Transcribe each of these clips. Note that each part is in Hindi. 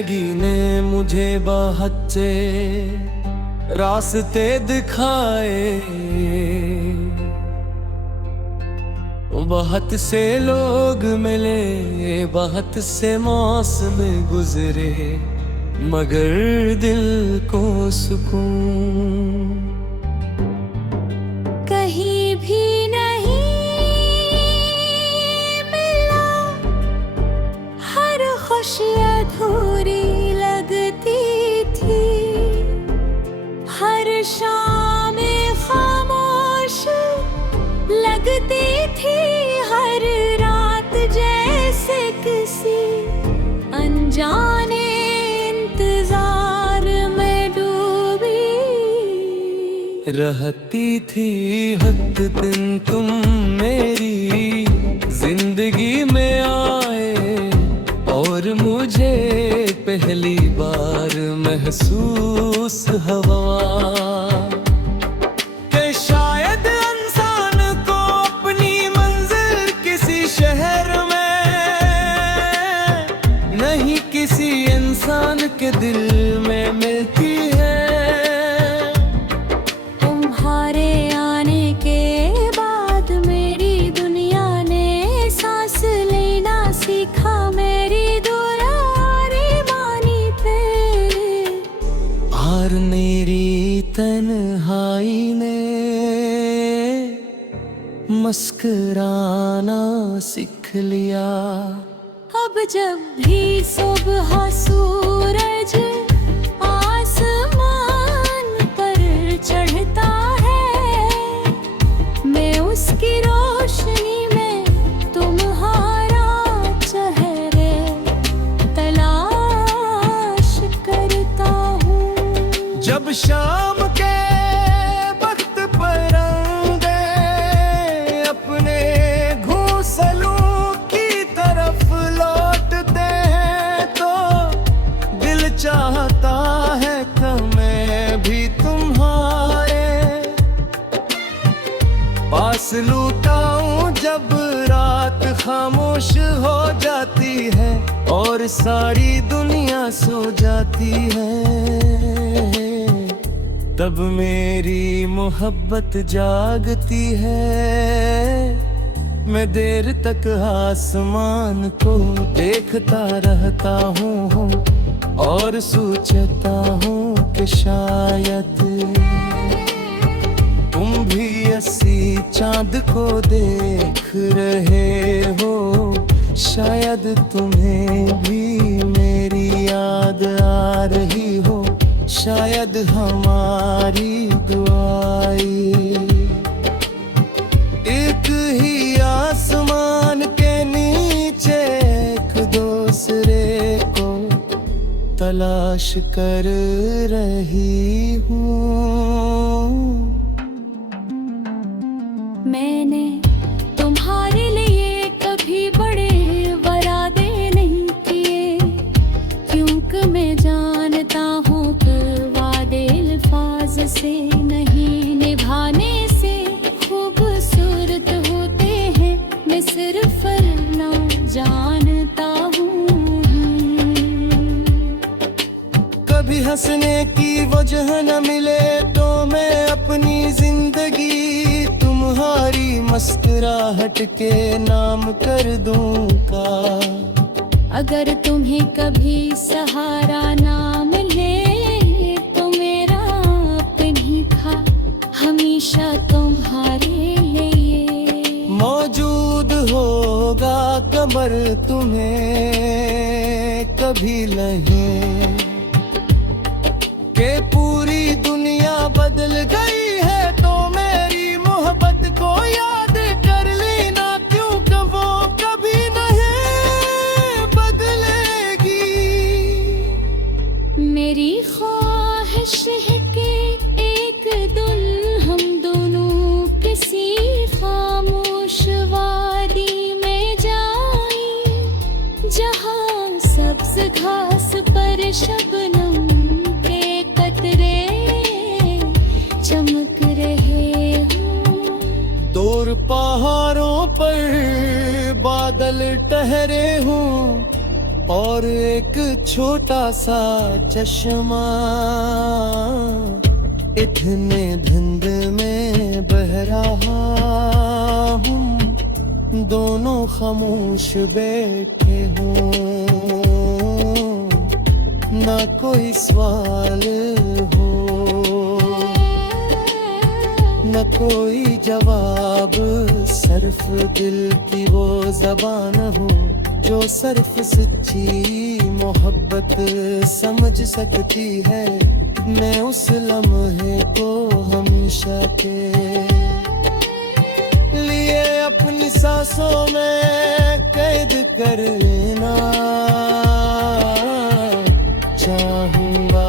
जिंदगी ने मुझे बहुत से रास्ते दिखाए, बहुत से लोग मिले, बहुत से मौसम गुजरे, मगर दिल को सुकून कहीं भी नहीं मिला। हर खुशी अधूरी लगती थी, हर शाम खामोश लगती थी, हर रात जैसे किसी अनजाने इंतजार में डूबी रहती थी। हक दिन तुम मेरी जिंदगी में आए, और मुझे पहली बार महसूस हुआ कि शायद इंसान को अपनी मंजिल किसी शहर में नहीं, किसी इंसान के दिल में मिलती है। तुम्हारे आने के बाद मेरी दुनिया ने सांस लेना सीखा, मेरी दुलारी मानी पे और मेरी तन्हाई ने मुस्कुराना सीख लिया। अब जब भी सुबह सूरज आसमान पर चढ़ता है, मैं उसकी रोशनी में तुम्हारा चेहरे तलाश करता हूँ। जब शाम के वक्त परिंदे अपने घोंसलों की तरफ लौटते हैं, तो दिल चाहता है कि मैं भी तुम्हारे पास लूटा हूँ। जब रात खामोश हो जाती है और सारी दुनिया सो जाती है, तब मेरी मोहब्बत जागती है। मैं देर तक आसमान को देखता रहता हूँ और सोचता हूँ कि शायद तुम भी इसी चांद को देख रहे हो, शायद तुम्हें भी मेरी याद आ रही हो, शायद हमारी दुआएं एक ही आसमान के नीचे एक दूसरे को तलाश कर रही हूँ। मैंने तुम्हारे लिए कभी बड़े वादे नहीं किए, क्योंकि मैं जानता हूँ कि वादे अल्फाज से नहीं, निभाने से खूबसूरत होते हैं। मैं सिर्फ ना जानता हूँ। कभी हंसने की वजह न मिले तो मैं अपनी जिंदगी तुम्हारी मुस्कुराहट के नाम कर दूंगा। अगर तुम्हें कभी सहारा ना मिले तो मेरा अपनी था हमेशा तुम्हारे लिए मौजूद होगा। कमर तुम्हें कभी नहीं कि पूरी दुनिया बदल गई है, तो मेरी मोहब्बत को याद कर लेना, क्योंकि वो कभी नहीं बदलेगी। मेरी ख्वाहिश है कि एक दिन हम दोनों किसी खामोश वादी में जाएं, जहाँ सब्ज घास पर शबनम के कतरे चमक रहे हों। दूर पहाड़ों पर बादल ठहरे हूँ और एक छोटा सा चश्मा इतने धुंध में बह रहा हूँ, दोनों खामोश बैठे हों, ना कोई सवाल हो न कोई जवाब, सिर्फ दिल की वो ज़बान हो जो सिर्फ सच्ची मोहब्बत समझ सकती है। मैं उस लम्हे को हमेशा के लिए अपनी सांसों में कैद कर लेना चाहूँगा।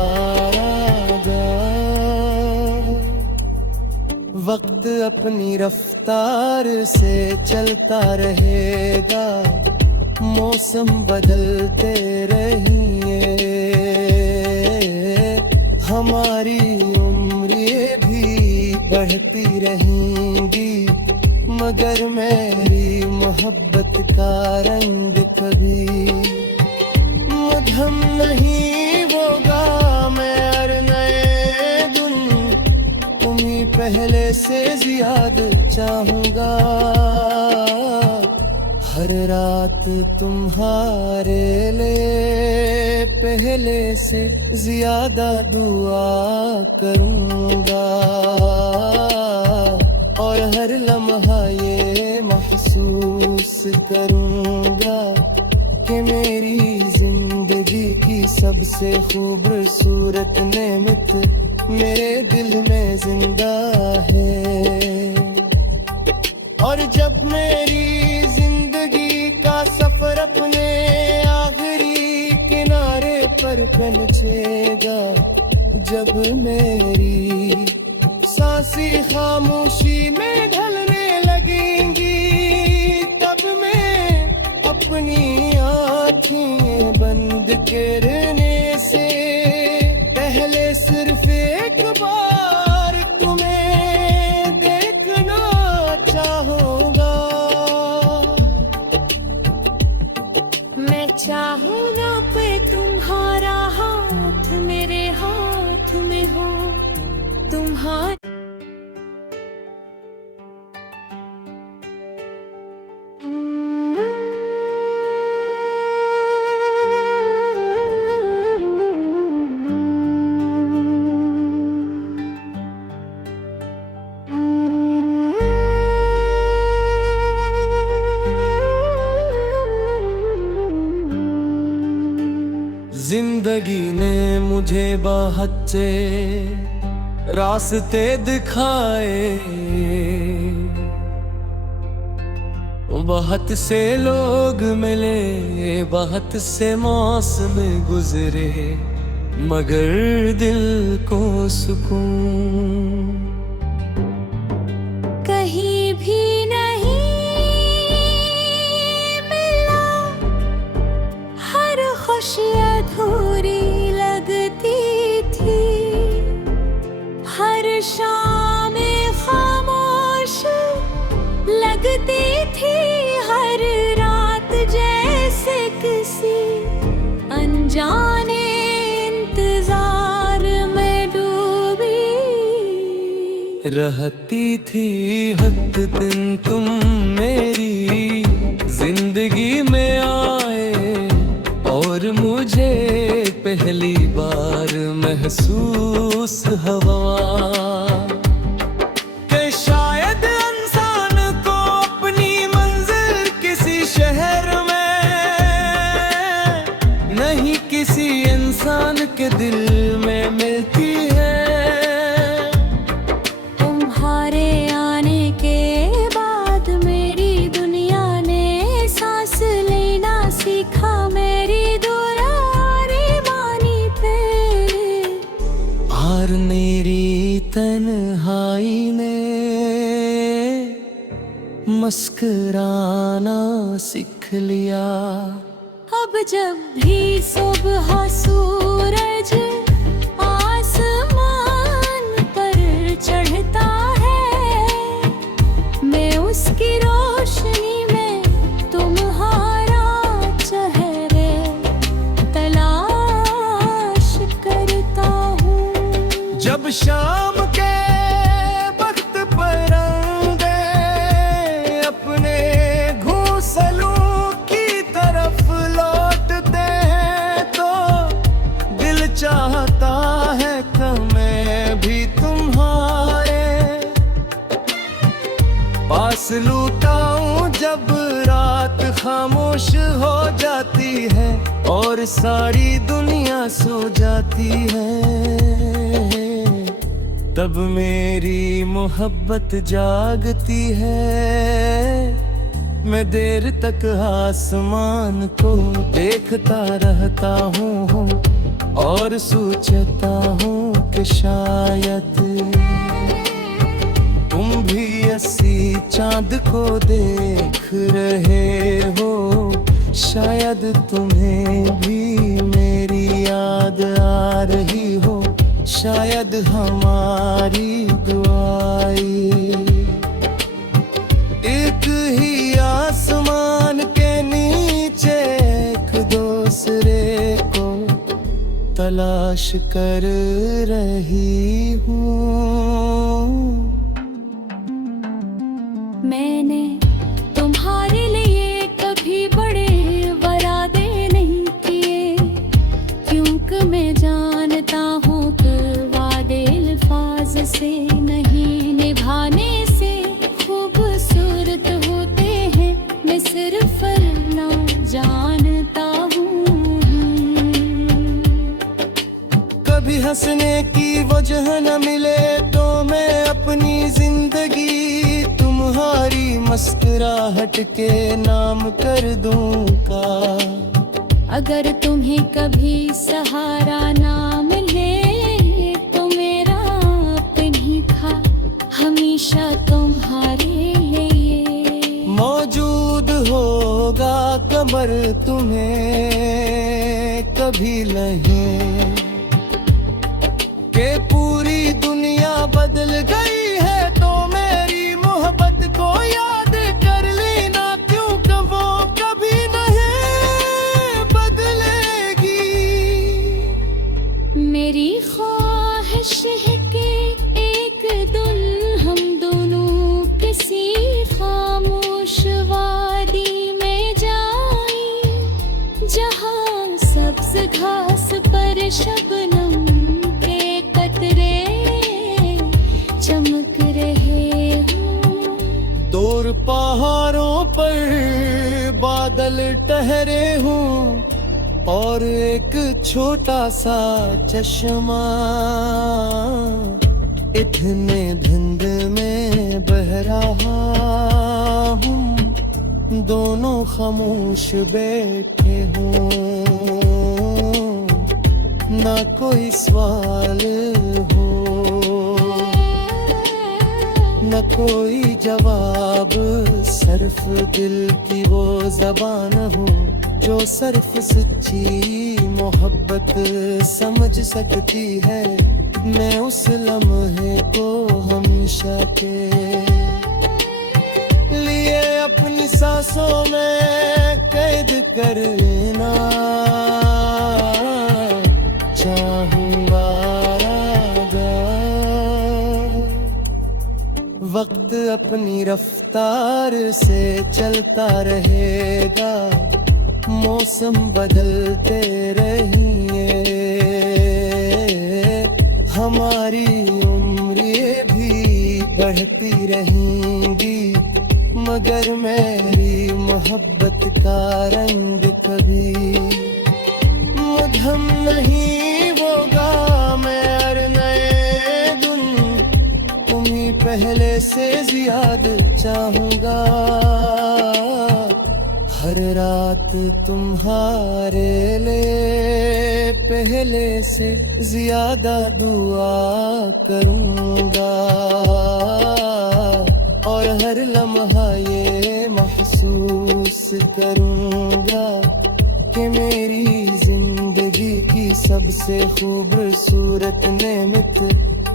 वक्त अपनी रफ्तार से चलता रहेगा, मौसम बदलते रहिए, हमारी उम्रें भी बढ़ती रहेंगी, मगर मेरी मोहब्बत का रंग कभी मुझम नहीं होगा। मैं हर नए दिन तुम्हीं पहले से ज्यादा चाहूँगा, हर रात तुम्हारे लिए पहले से ज्यादा दुआ करूँगा, और हर लम्हा ये महसूस करूँगा कि मेरी जिंदगी की सबसे खूबसूरत नेमत मेरे दिल में जिंदा है। और जब मेरी जिंदगी का सफर अपने आखिरी किनारे पर पहुंचेगा, जब मेरी सांसें खामोशी में ढलने लगेंगी, तब मैं अपनी आँखें बंद करने से पहले सिर्फ एक बार तुम्हें देखना चाहूँगा। मैं चाहूँ ना पे तुम्हारा हाथ मेरे हाथ में हो, तुम्हारा जिंदगी ने मुझे बहुत से रास्ते दिखाए, बहुत से लोग मिले, बहुत से मौसम गुजरे, मगर दिल को सुकून कहीं भी नहीं मिला, हर खुशी अधूरी लगती थी, हर शाम खामोश लगती थी, हर रात जैसे किसी अनजाने इंतजार में डूबी रहती थी। हर दिन तुम मेरी जिंदगी में आए, और मुझे पहली बार महसूस हुआ कि शायद इंसान को अपनी मंजिल किसी शहर में नहीं, किसी इंसान के दिल में मिलती है। तुम्हारे आने के बाद मेरी दुनिया ने सांस लेना सीखा, मेरी दुरारी बानी पे और मेरी तन्हाई ने मुस्कुराना सीख लिया। अब जब भी सुबह सूरज आसमान पर चढ़ता है, मैं उसकी रोशनी में तुम्हारा चेहरे सांस लूटाऊं जब रात खामोश हो जाती है और सारी दुनिया सो जाती है, तब मेरी मोहब्बत जागती है। मैं देर तक आसमान को देखता रहता हूँ और सोचता हूँ कि शायद तुम भी ऐसी चांद को देख रहे हो, शायद तुम्हें भी मेरी याद आ रही हो, शायद हमारी दुआएं एक ही आसमान के नीचे एक दूसरे को तलाश कर रही हूँ। मैंने तुम्हारे लिए कभी बड़े वादे नहीं किए, क्योंकि मैं जानता हूँ कि वादे अल्फाज से नहीं निभाने से खूबसूरत होते हैं। मैं सिर्फ ना जानता हूँ। कभी हंसने की वजह न मिले तो मैं अपनी जिंदगी तुम्हारी मुस्कुराहट के नाम कर दूंगा। अगर तुम्हें कभी सहारा ना मिले तो मेरा अपनी था हमेशा तुम्हारे लिए मौजूद होगा कमर तुम्हें कभी नहीं के पूरी दुनिया बदल गई है तो मेरी मोहब्बत को याद कर लेना, क्योंकि वो कभी नहीं बदलेगी। मेरी ख्वाहिश है कि एक दिन हम दोनों किसी खामोश वादी में जाएं, जहाँ सब्ज घास पर शबनम के कतरे चमक रहे हों। दूर पहाड़ों पर बादल ठहरे हूँ और एक छोटा सा चश्मा इतने धुंध में बह रहा हूँ। दोनों खामोश बैठे हूँ, ना कोई सवाल हो न कोई जवाब, सिर्फ दिल की वो जबान हो जो सिर्फ सच्ची मोहब्बत समझ सकती है। मैं उस लम्हे को हमेशा के लिए अपनी सांसों में कैद करना चाहूंगा। वक्त अपनी रफ्तार से चलता रहेगा, मौसम बदलते रहिए, हमारी उम्रें भी बढ़ती रहेंगी, मगर मेरी मोहब्बत का रंग कभी मुझम नहीं होगा। मैं हर नए दिन तुम्हीं पहले से ज्यादा चाहूंगा, हर रात तुम्हारे लिए पहले से ज्यादा दुआ करूंगा, और हर लम्हा ये महसूस करूंगा कि मेरी जिंदगी की सबसे खूबसूरत नेमत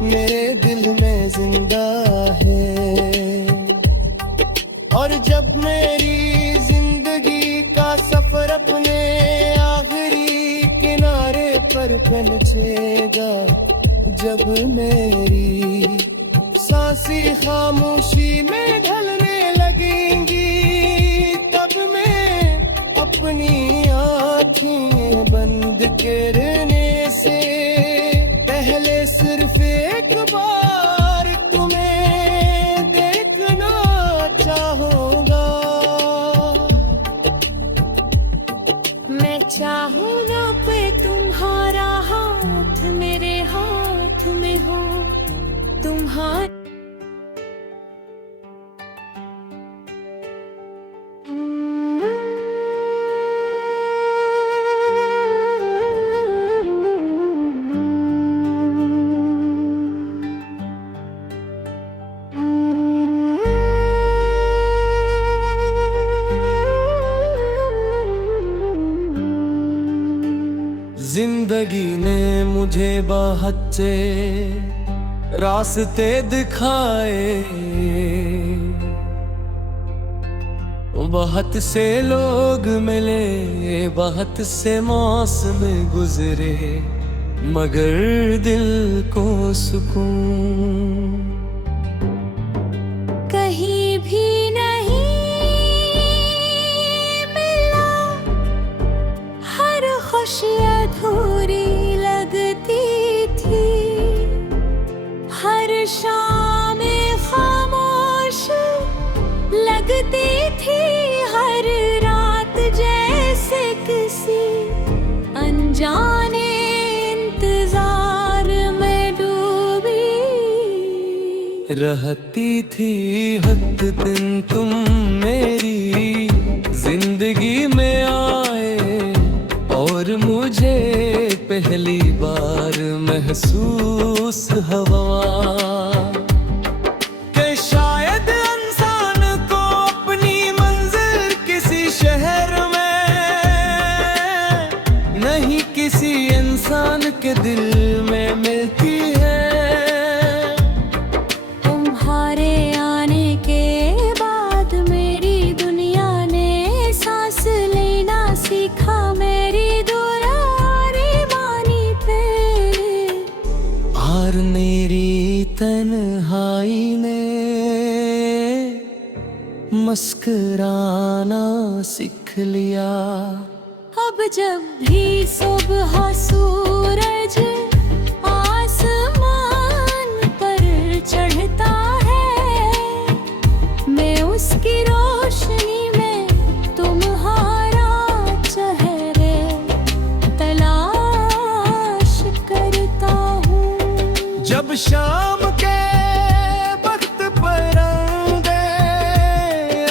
मेरे दिल में जिंदा है। और जब मेरी जिंदगी का सफर अपने आखिरी किनारे पर पहुंचेगा, जब मेरी सांसें खामोशी में ढलने लगेंगी, तब मैं अपनी आँखें बंद करने से पहले सिर्फ एक बार तुम्हें देखना चाहूंगा। जिंदगी ने मुझे बहुत से रास्ते दिखाए, बहुत से लोग मिले, बहुत से मौसम गुजरे, मगर दिल को सुकून कहीं भी नहीं मिला। हर खुशी अधूरी लगती थी, हर शाम खामोश लगती थी, हर रात जैसे किसी अनजाने इंतजार में डूबी रहती थी। हर दिन तुम मेरी जिंदगी में आए, और मुझे पहली बार महसूस हुआ कि शायद इंसान को अपनी मंजिल किसी शहर में नहीं, किसी इंसान के दिल में मिलती है। तुम्हारे आने के बाद मेरी दुनिया ने सांस लेना सीखा, मेरी दुरारी बानी पे और मेरी तन्हाई ने मुस्कुराना सीख लिया। अब जब भी सुबह सूरज आसमान पर चढ़ता है, मैं उसकी रोशनी में तुम्हारा चेहरे तलाश करता हूँ। जब शाम के वक्त परिंदे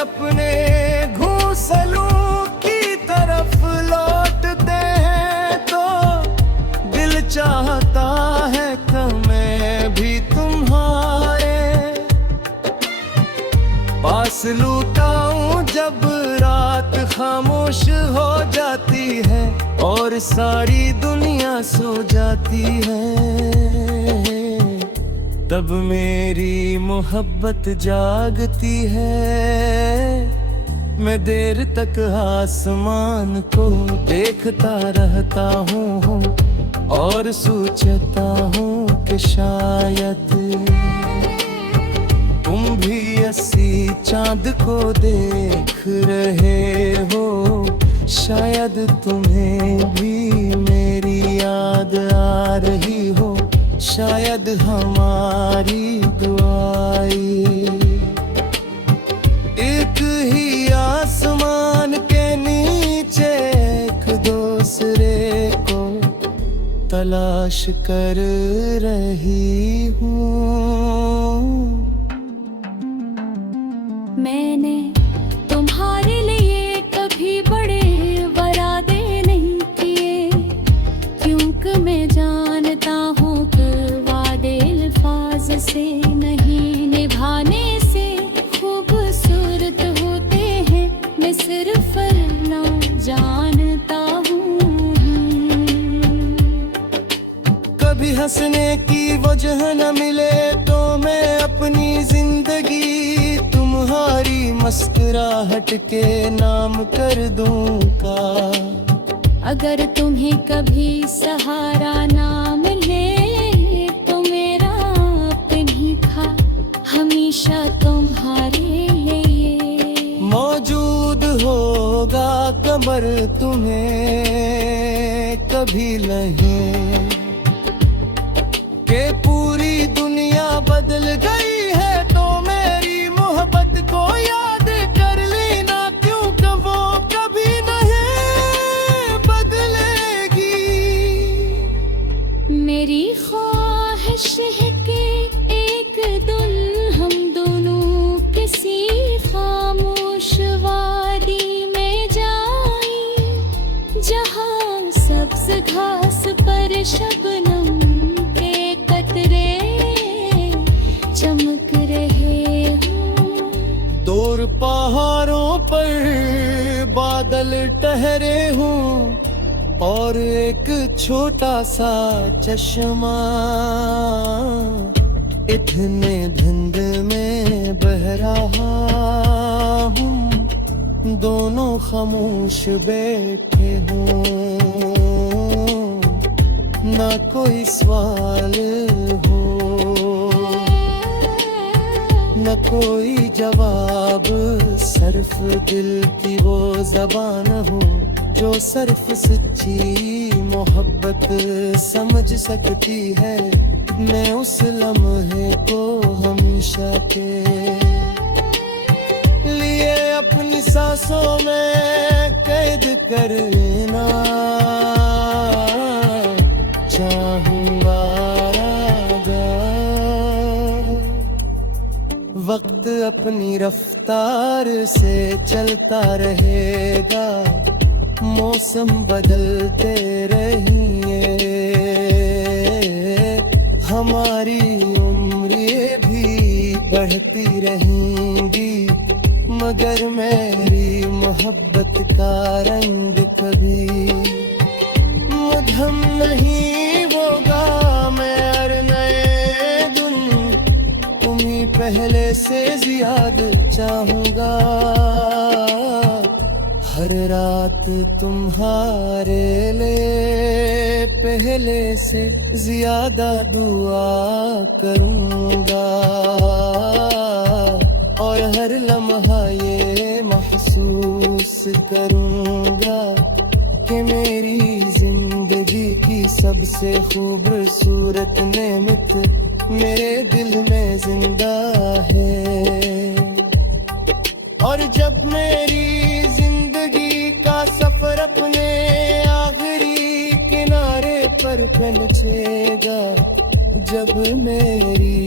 अपने घोंसलों की तरफ लौटते हैं, तो दिल चाहता है कि मैं भी तुम्हारे पास लूटाऊं। जब रात खामोश हो जाती है और सारी दुनिया सो जाती है, तब मेरी मोहब्बत जागती है। मैं देर तक आसमान को देखता रहता हूँ और सोचता हूँ कि शायद तुम भी ऐसी चांद को देख रहे हो, शायद तुम्हें भी मेरी याद आ रही हो, शायद हमारी दुआएं एक ही आसमान के नीचे एक दूसरे को तलाश कर रही हूँ। मैंने तुम्हारे लिए कभी बड़े वादे नहीं किए, क्योंकि मैं जानता हूँ कि वादे अल्फाज से नहीं निभाने से खूबसूरत होते हैं। मैं सिर्फ अल्लाह जानता हूँ। कभी हंसने की वजह न मिले तो मैं अपनी जिंदगी तुम्हारी मुस्कुराहट के नाम कर दूंगा। अगर तुम्हें कभी सहारा ना मिले तो मेरा अपनी था हमेशा तुम्हारे लिए मौजूद होगा। कमर तुम्हें कभी नहीं के पूरी दुनिया बदल गई है, तो मेरी मोहब्बत को याद कर लेना, क्योंकि वो कभी नहीं बदलेगी। मेरी ख्वाहिश है कि एक दिन हम दोनों किसी खामोश वादी में जाएं, जहाँ सब्ज घास पर शबनम के कतरे चमक रहे हों। दूर पहाड़ों पर बादल ठहरे हूँ और एक छोटा सा चश्मा इतने धुंध में बह रहा हूँ, दोनों खामोश बैठे हों, ना कोई सवाल हो न कोई जवाब, सिर्फ दिल की वो ज़बान हो जो सिर्फ सच्ची मोहब्बत समझ सकती है। मैं उस लम्हे को हमेशा के लिए अपनी सांसों में कैद करना चाहूँगा। वक्त अपनी रफ्तार से चलता रहेगा, मौसम बदलते रहिए, हमारी उम्रें भी बढ़ती रहेंगी, मगर मेरी मोहब्बत का रंग कभी मध्यम नहीं होगा। मैं हर नए दिन तुम्हीं पहले से ज्यादा चाहूँगा, हर रात तुम्हारे लिए पहले से ज्यादा दुआ करूँगा, और हर लम्हा ये महसूस करूँगा कि मेरी जिंदगी की सबसे खूबसूरत नेमत मेरे दिल में जिंदा है। और जब मेरी जिंदगी का सफर अपने आखिरी किनारे पर पहुंचेगा, जब मेरी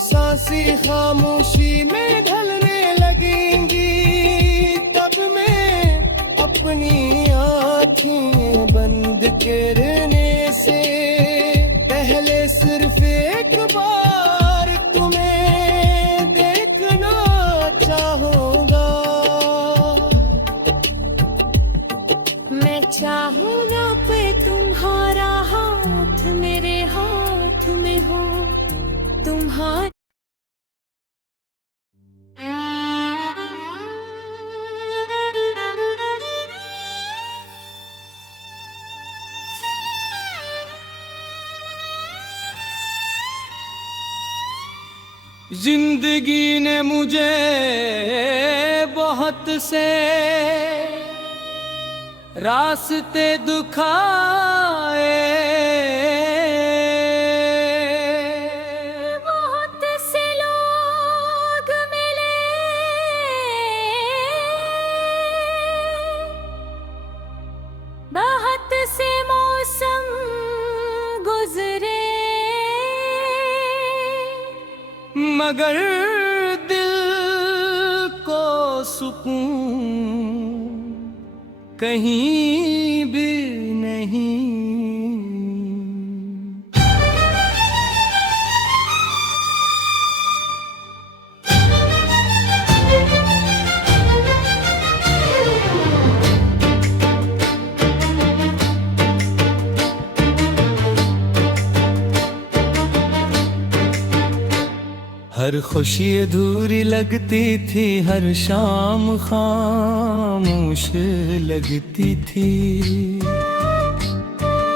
सांसें खामोशी में ढलने लगेंगी, तब मैं अपनी आँखें बंद करने से पहले सिर्फ एक बार तुम्हें देखना चाहूँगा। मैं चाहूँ ना पे तुम्हारा हाथ मेरे हाथ में हो, तुम्हारा जिंदगी ने मुझे बहुत से रास्ते दिखाए, बहुत से लोग मिले, बहुत से मौसम गुजरे, मगर दिल को सुकून कहीं भी नहीं। हर खुशी अधूरी लगती थी, हर शाम खामोश लगती थी,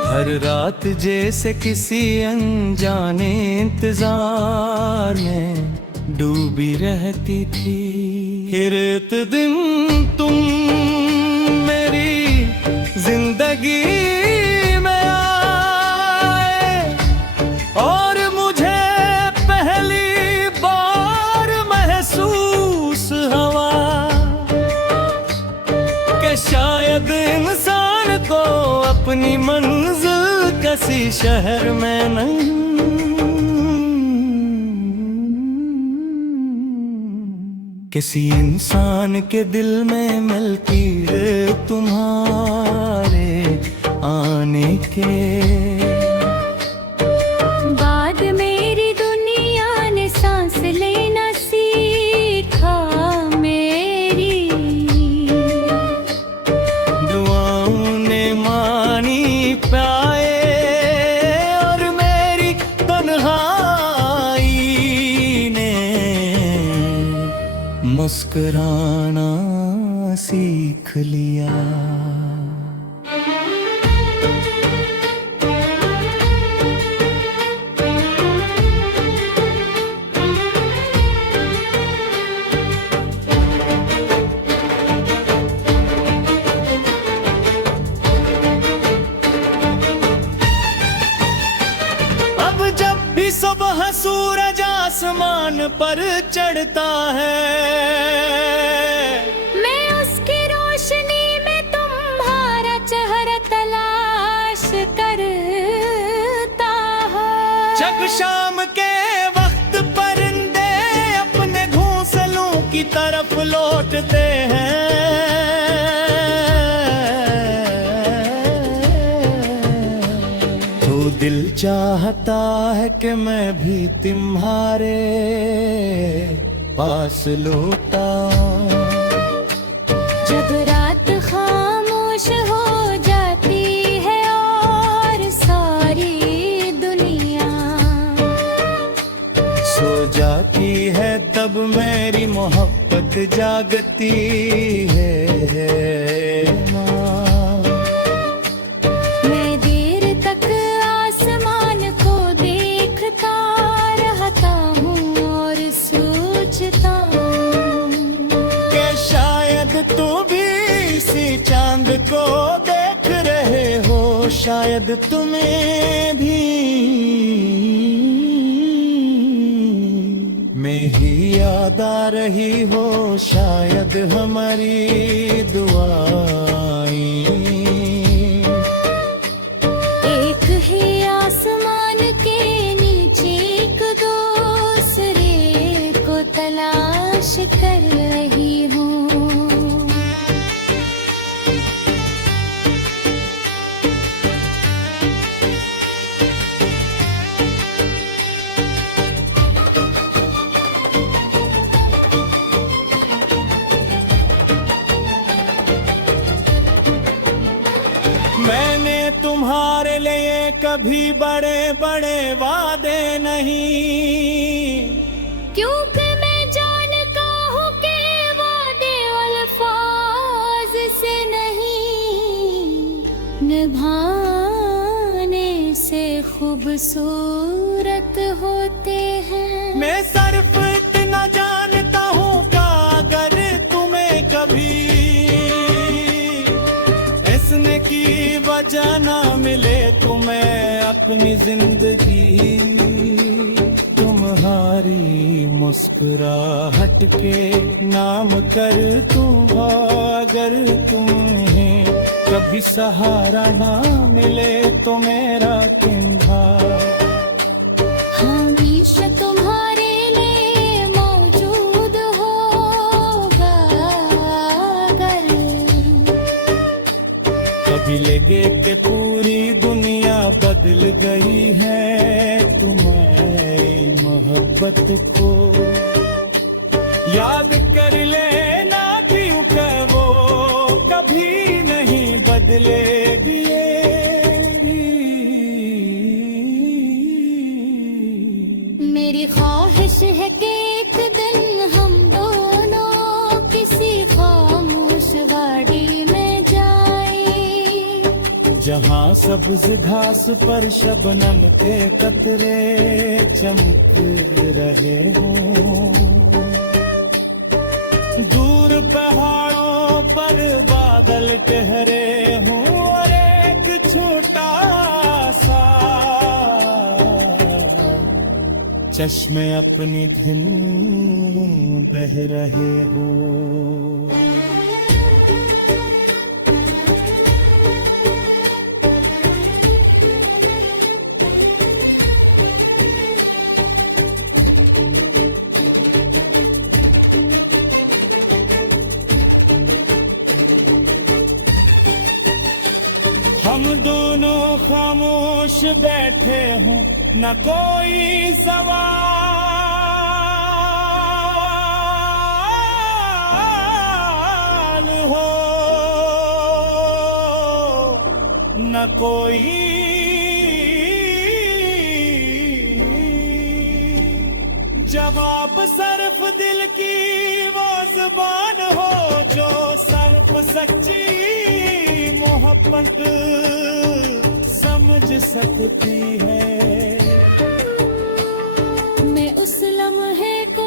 हर रात जैसे किसी अनजाने इंतजार में डूबी रहती थी। फिर एक दिन तुम मेरी जिंदगी में आए, और मुझे पहली बार महसूस हुआ कि शायद इंसान को अपनी मंजिल किसी शहर में नहीं, किसी इंसान के दिल में मिलती है तुम्हारे आने के बाद मेरी दुनिया ने सांस लेना सीखा, मेरी दुआओं ने माँ मुस्कुराना सीख लिया। अब जब भी सुबह सूरज आसमान पर चढ़ता है, मैं उसकी रोशनी में तुम्हारा चेहरा तलाश करता है। जब शाम के वक्त परिंदे अपने घोंसलों की तरफ लौटते हैं, तो दिल चाहता है कि मैं भी तुम्हारे पास लौटा। जब रात खामोश हो जाती है और सारी दुनिया सो जाती है, तब मेरी मोहब्बत जागती है माँ। मैं देर तक आसमान को देखता रहता हूँ और सोचता हूँ कि शायद तू भी इसी चांद को देख रहे हो, शायद तुम्हें भी मैं ही याद आ रही हो, शायद हमारी दुआएं। एक ही आसमान के नीचे एक दूसरे को तलाश कर रही हूँ। मैंने तुम्हारे लिए कभी बड़े बड़े वादे नहीं, क्योंकि मैं जानता हूँ कि वादे अल्फाज से नहीं, निभाने से खूबसूरत होते हैं। मैं सिर्फ इतना जानता हूँ कि अगर तुम्हें कभी हंसने की वजह ना मिले, तुम्हें अपनी जिंदगी तुम्हारी मुस्कुराहट के नाम कर दूंगा। अगर तुम्हें कभी सहारा ना मिले तो मेरा कंधा हमेशा तुम्हारे लिए मौजूद होगा। अगर कभी लगे कि पूरी दुनिया बदल गई है, तुम्हारी मोहब्बत को याद कर लेना, क्योंकि वो कभी नहीं बदलेगी ये भी। मेरी ख्वाहिश है कि एक दिन हम दोनों किसी खामोश वादी में जाएं, जहाँ सब्ज घास पर शबनम के कतरे चमक रहे हों, दूर पहाड़ों पर बादल ठहरे हों, और एक छोटा सा चश्मे अपनी धुन बह रहे हों। हम दोनों खामोश बैठे हों, न कोई सवाल हो, न कोई जवाब सर्फ दिल की वो जुबान हो जो सर्फ सच्ची मोहब्बत समझ सकती है। मैं उस लम्हे को